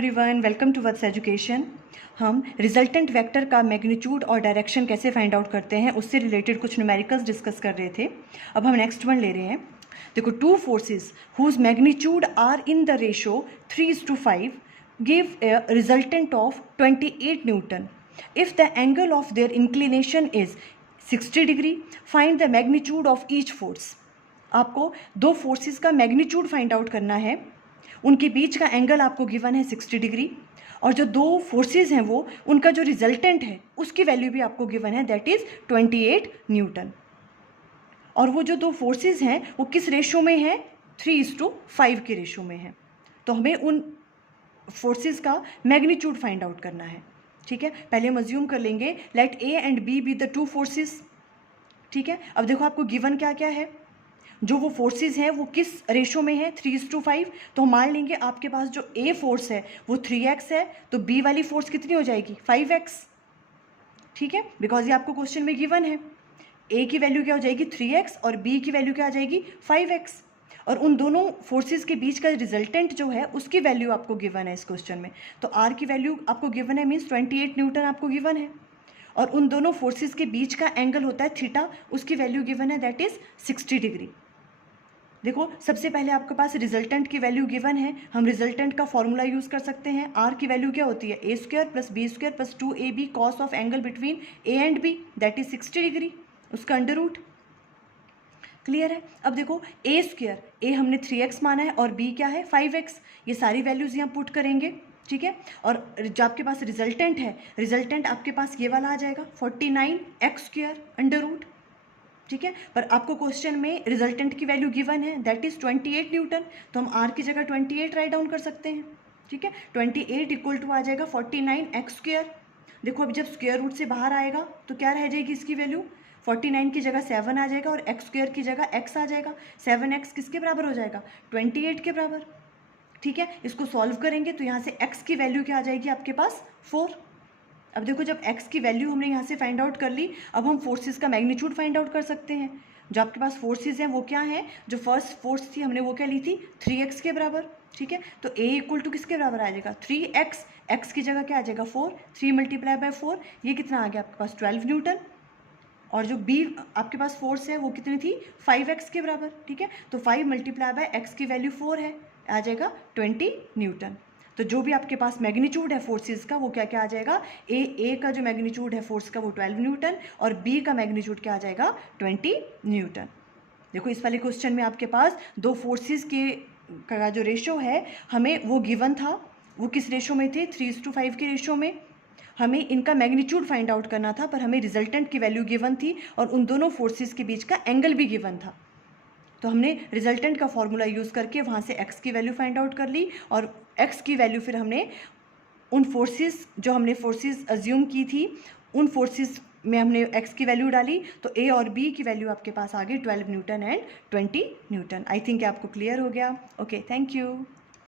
Everyone, welcome to Vats education. हम resultant vector का magnitude और डायरेक्शन कैसे फाइंड आउट करते हैं उससे रिलेटेड कुछ न्यूमेरिकल्स डिस्कस कर रहे थे। अब हम नेक्स्ट वन ले रहे हैं। देखो, two forces whose magnitude are in the ratio 3:5 give a resultant of 28 newton. If the angle of their inclination is 60 degree, find the magnitude of each force. आपको दो फोर्सेस का मैग्नीट्यूड फाइंड आउट करना है, उनके बीच का angle आपको given है 60 degree, और जो दो फोर्सेस हैं वो उनका जो रिजल्टेंट है उसकी वैल्यू भी आपको गिवन है, दैट इज़ 28 न्यूटन। और वो जो दो फोर्सेस हैं वो किस रेशो में है? 3:5 के रेशो में है। तो हमें उन फोर्सेस का मैग्नीट्यूड फाइंड आउट करना है। ठीक है, पहले हम अज्यूम कर लेंगे let A and B be the two forces. ठीक है, अब देखो आपको गिवन क्या क्या है, जो वो फोर्सेस हैं वो किस रेशो में है? 3:5। तो हम मान लेंगे आपके पास जो ए फोर्स है वो 3x है, तो बी वाली फोर्स कितनी हो जाएगी? 5x। ठीक है, बिकॉज ये आपको क्वेश्चन में गिवन है। ए की वैल्यू क्या हो जाएगी? 3x, और बी की वैल्यू क्या आ जाएगी? 5x। और उन दोनों फोर्सेस के बीच का रिजल्टेंट जो है उसकी वैल्यू आपको गिवन है इस क्वेश्चन में। तो आर की वैल्यू आपको गिवन है, मीन्स 28 न्यूटन आपको गिवन है। और उन दोनों फोर्सेस के बीच का एंगल होता है थीटा, उसकी वैल्यू गिवन है, दैट इज 60 डिग्री। देखो, सबसे पहले आपके पास रिजल्टेंट की वैल्यू गिवन है, हम रिजल्टेंट का फॉर्मूला यूज़ कर सकते हैं। आर की वैल्यू क्या होती है? a² + b² + 2ab cos of angle between a and b, that is 60 degree, उसका अंडर रूट। क्लियर है? अब देखो, a², a हमने 3x माना है और b क्या है? 5x। ये सारी वैल्यूज़ यहाँ पुट करेंगे। ठीक है, और जो आपके पास रिजल्टेंट है, रिजल्टेंट आपके पास ये वाला आ जाएगा 49x² अंडर रूट। ठीक है, पर आपको क्वेश्चन में रिजल्टेंट की वैल्यू गिवन है, दैट इज 28 न्यूटन, तो हम आर की जगह 28 राइट डाउन कर सकते हैं। ठीक है, 28 इक्वल टू आ जाएगा 49x²। देखो, अब जब स्क्वायर रूट से बाहर आएगा तो क्या रह जाएगी इसकी वैल्यू? 49 की जगह 7 आ जाएगा और x² की जगह x आ जाएगा। 7x किसके बराबर हो जाएगा? 28 के बराबर। ठीक है, इसको सॉल्व करेंगे तो यहाँ से x की वैल्यू क्या आ जाएगी आपके पास? 4। अब देखो, जब x की वैल्यू हमने यहाँ से फाइंड आउट कर ली, अब हम फोर्सेस का मैग्नीट्यूड फाइंड आउट कर सकते हैं। जो आपके पास फोर्सेस हैं वो क्या हैं? जो फर्स्ट फोर्स थी हमने वो क्या ली थी? 3x के बराबर। ठीक है, तो a इक्वल टू किसके बराबर आ जाएगा? 3x। x की जगह क्या आ जाएगा? 4। 3 × 4, ये कितना आ गया आपके पास? 12 न्यूटन। और जो b आपके पास फोर्स है वो कितनी थी? 5x के बराबर। ठीक है, तो 5 × x की वैल्यू 4 है, आ जाएगा 20 न्यूटन। तो जो भी आपके पास मैग्नीट्यूड है फोर्सेस का वो क्या क्या आ जाएगा? ए का जो मैग्नीट्यूड है फोर्स का वो 12 न्यूटन, और बी का मैग्नीट्यूड क्या आ जाएगा? 20 न्यूटन। देखो, इस वाले क्वेश्चन में आपके पास दो फोर्सेस के का जो रेशो है हमें वो गिवन था, वो किस रेशो में थे? 3:5 के रेशो में। हमें इनका मैग्नीट्यूड फाइंड आउट करना था, पर हमें रिजल्टेंट की वैल्यू गिवन थी और उन दोनों फोर्सेस के बीच का एंगल भी गिवन था। तो हमने रिजल्टेंट का फॉर्मूला यूज़ करके वहाँ से x की वैल्यू फाइंड आउट कर ली, और x की वैल्यू फिर हमने उन फोर्सेस, जो हमने फोर्सेस अज्यूम की थी, उन फोर्सेस में हमने x की वैल्यू डाली, तो a और b की वैल्यू आपके पास आ गई 12 Newton and 20 Newton. I think आपको क्लियर हो गया। Okay, thank you.